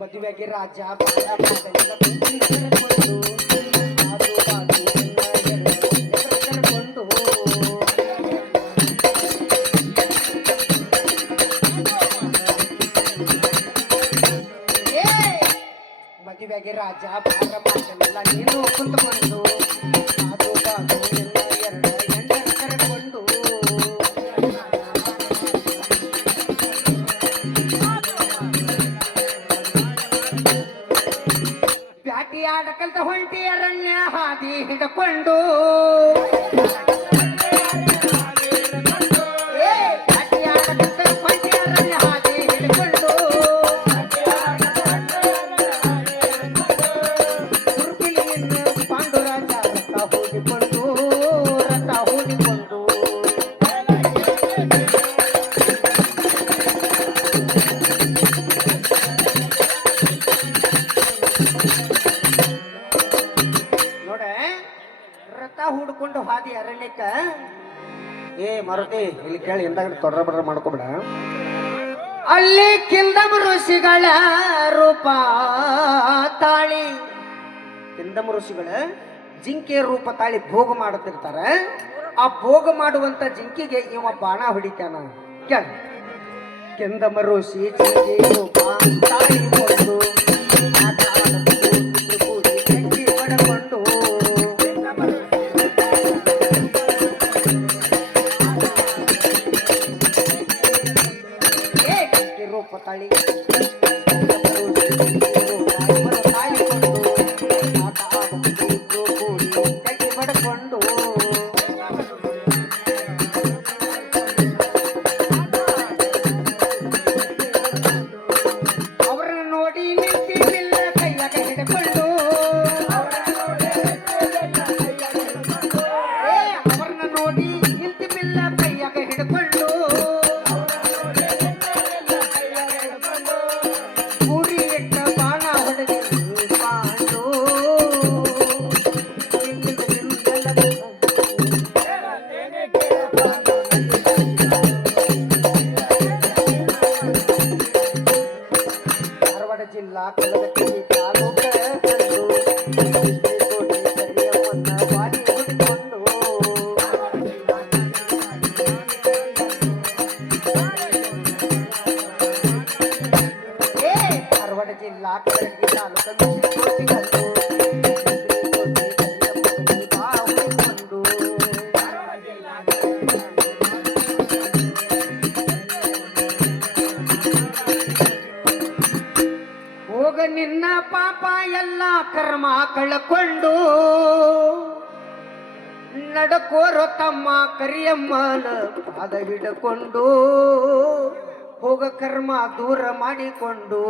ಮದುವೆಗೆ ರಾಜ ಮದುವೆಗೆ ರಾಜ ಬಾರ ಮಾತನೆಲ್ಲ ನೀನು ಕುಂತುಕೊಂಡು ಅದು ಬಾದು ಎಲ್ಲ ಎರಡು ಗಂಡರ ಕರೆಕೊಂಡು ಬ್ಯಾಟಿ ಆಡಕಲ್ತ ಹೊಂಟಿ ಅರಣ್ಯ ಹಾದಿ ಹಿಡ್ಕೊಂಡು ಹುಡ್ಕೊಂಡು ಹಾದಿ ಅರಣ್ಯಕ್ಕ ಮಾರುತಿ ಇಲ್ಲಿ ಕೇಳಿ ಎಂದಾಗ ತೊಡ್ರ ಬಡ್ರ ಮಾಡ್ಕೊಬೇಡ. ಅಲ್ಲಿ ಕಿಂದಮ ಋಷಿಗಳ ರೂಪ ತಾಳಿ ಕಿಂದಮ ಋಷಿಗಳ ಜಿಂಕೆಯ ರೂಪ ತಾಳಿ ಭೋಗ ಮಾಡುತ್ತಿರ್ತಾರ. ಆ ಭೋಗ ಮಾಡುವಂತ ಜಿಂಕಿಗೆ ಇವ ಬಾಣ ಹೊಡಿತಾನ. ಕೇಳ ಕಿಂದಮ ಋಷಿ ಜಿಂಕೆ ರೂಪ ತಾಳಿ ಬಂದು ತಾಳಿ ಬಡ್ಕೊಂಡು ಅವರನ್ನು ನೋಡಿ ನಿಂತಿಲ್ಲ ಕೈಯಾಗ ಹಿಡ್ಕೊಂಡು ಅವರನ್ನ ನೋಡಿ ನಿಂತಿಲ್ಲ ಕೈಯಾಗ ಹಿಡ್ಕೊಂಡು ಜಿಲ್ಲಾ ಕಲಗಟ್ಟಿ ತಾಲೂಕ ಬಾಡಿ ಹುಡ್ಕೊಂಡು ಧಾರವಾಡ ಜಿಲ್ಲಾ ಕಲಗಟ್ಟಿ ತಾಲೂಕ ಹೋಗ ನಿನ್ನ ಪಾಪ ಎಲ್ಲ ಕರ್ಮ ಕಳಕೊಂಡು ನಡಕೋರೋ ತಮ್ಮ ಕರಿಯಮ್ಮನ ಪಾದ ಹಿಡ್ಕೊಂಡು ಹೋಗ ಕರ್ಮ ದೂರ ಮಾಡಿಕೊಂಡು